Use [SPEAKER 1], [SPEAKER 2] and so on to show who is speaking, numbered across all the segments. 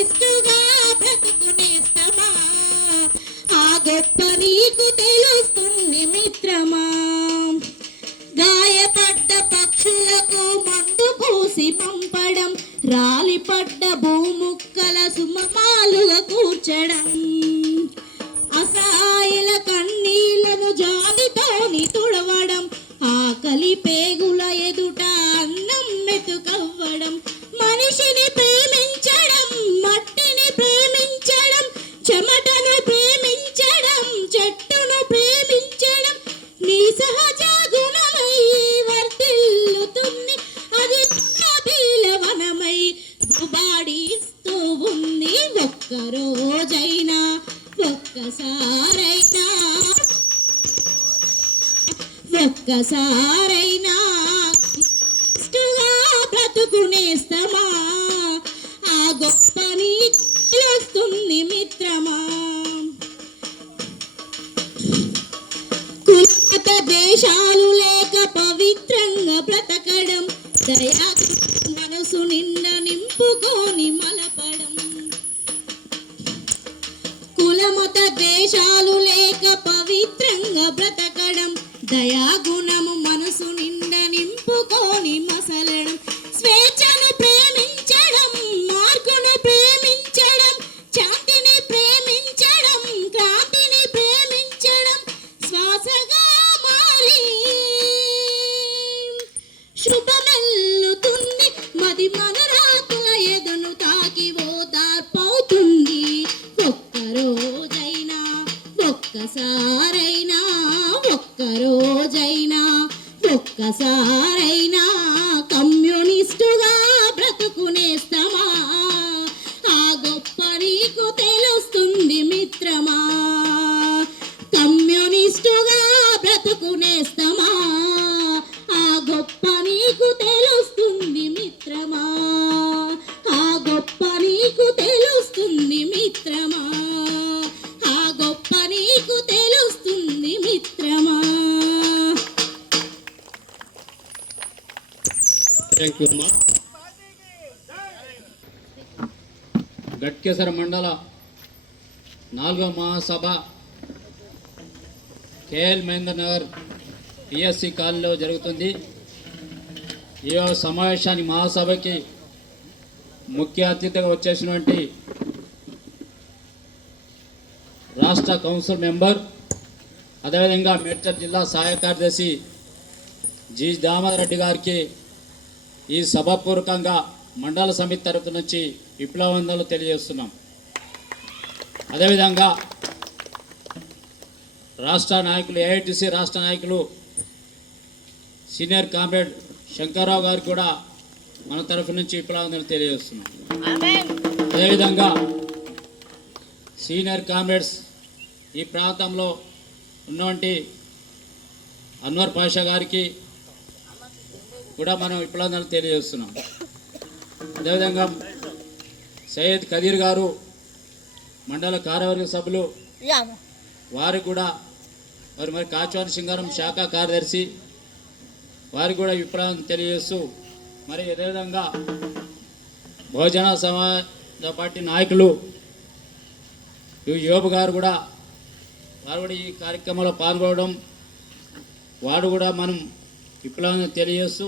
[SPEAKER 1] కమ్యూనిస్టుగా బ్రతుకునేస్తమా ఆ గొప్ప నీకు తెలుస్తుంది మిత్రమా. గాయపడ్డ పక్షులకు మందు పూసి పంపడం రాలిపడ్డ భూముక్కల సుమమాలుగా కూర్చడం. ఒక్కసారైనా ఇష్టంగా బ్రతుకునేస్తమా ఆ గొప్ప నీస్తుంది మిత్రమా? కులమత దేశాలు లేక పవిత్రంగా బ్రతకడం దయా మనసు నిండ నింపుకొని మలపడం. కులమత దేశాలు లేక
[SPEAKER 2] థ్యాంక్ యూ అమ్మా గట్కేసర మండల నాలుగో మహాసభ కేఎల్ మహేందర్ నగర్ పిఎస్సి కాలనీలో జరుగుతుంది. ఈ సమావేశాన్ని మహాసభకి ముఖ్య అతిథిగా వచ్చేసినటువంటి రాష్ట్ర కౌన్సిల్ మెంబర్ అదేవిధంగా మేడ్చల్ జిల్లా సహాయ కార్యదర్శి జి. దామోదర్ రెడ్డి గారికి ఈ సభాపూర్వకంగా మండల సమితి తరపు నుంచి విప్లవందనలు తెలియజేస్తున్నాం. అదేవిధంగా రాష్ట్ర నాయకులు ఏఐటిసి రాష్ట్ర నాయకులు సీనియర్ కామ్రేడ్ శంకర్రావు గారికి కూడా మన తరఫు నుంచి విప్లవందనలు తెలియజేస్తున్నాం. అదేవిధంగా సీనియర్ కామ్రేడ్స్ ఈ ప్రాంతంలో ఉన్నటువంటి అన్వర్ పాషా గారికి కూడా మనం విప్లవందనలు తెలియజేస్తున్నాం. అదేవిధంగా సయ్యద్ కదీర్ గారు మండల కార్యవర్గ సభ్యులు వారికి కూడా మరి మరి కాచవాని సింగారం శాఖ కార్యదర్శి వారికి కూడా విప్లవం తెలియజేస్తూ మరి అదేవిధంగా బహుజన సమాజ పార్టీ నాయకులు యోబు గారు కూడా వారు కూడా ఈ కార్యక్రమంలో పాల్గొనడం వాడు కూడా మనం విప్లవం తెలియజేస్తూ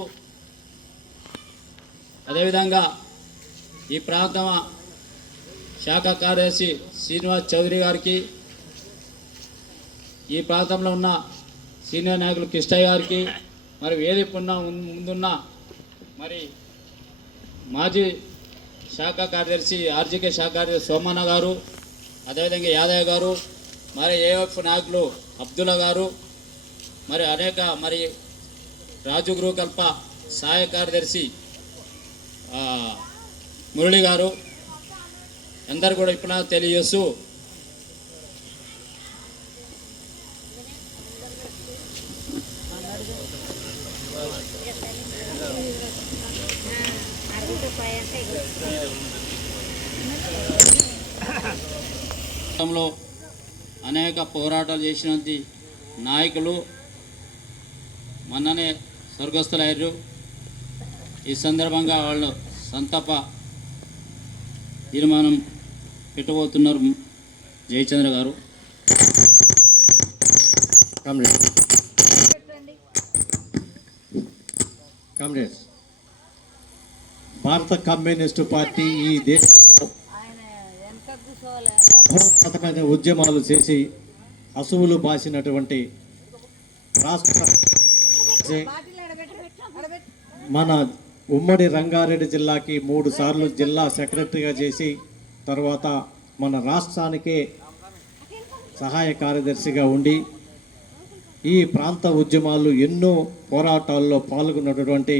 [SPEAKER 2] అదేవిధంగా ఈ ప్రాంతమ శాఖ కార్యదర్శి శ్రీనివాస్ చౌదరి గారికి ఈ ప్రాంతంలో ఉన్న సీనియర్ నాయకులు కృష్ణయ్య గారికి మరి వేదిక ఉన్న ముందున్న మరి మాజీ శాఖ కార్యదర్శి ఆర్జీకే శాఖ కార్యదర్శి సోమన్న గారు అదేవిధంగా యాదయ్య గారు మరి ఏఎఫ్ నాయకులు అబ్దుల్లా గారు మరి అనేక మరి రాజు గృహకల్ప సహాయ కార్యదర్శి మురళి గారు అందరు కూడా ఇప్పుడు నాకు తెలియజేస్తూ గతంలో అనేక పోరాటాలు చేసినది నాయకులు మొన్ననే స్వర్గస్థులయ్యారు. ఈ సందర్భంగా వాళ్ళు సంతాప తీర్మానం పెట్టబోతున్నారు జయచంద్ర గారు.
[SPEAKER 3] కామ్రేడ్. కామ్రేడ్స్ భారత కమ్యూనిస్టు పార్టీ ఈ మహోన్నతమైన ఉద్యమాలు చేసి అసువులు బాసినటువంటి రాష్ట్ర మన ఉమ్మడి రంగారెడ్డి జిల్లాకి మూడు సార్లు జిల్లా సెక్రటరీగా చేసి తర్వాత మన రాష్ట్రానికే సహాయ కార్యదర్శిగా ఉండి ఈ ప్రాంత ఉద్యమాలు ఎన్నో పోరాటాల్లో పాల్గొన్నటువంటి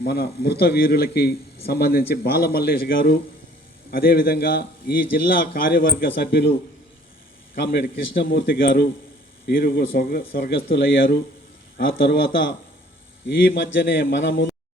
[SPEAKER 3] మన మృత వీరులకి సంబంధించి బాలమల్లేష్ గారు అదేవిధంగా ఈ జిల్లా కార్యవర్గ సభ్యులు కామ్రేడ్ కృష్ణమూర్తి గారు వీరు కూడా స్వర్గ స్వర్గస్థులయ్యారు. ఆ తర్వాత ఈ మధ్యనే మన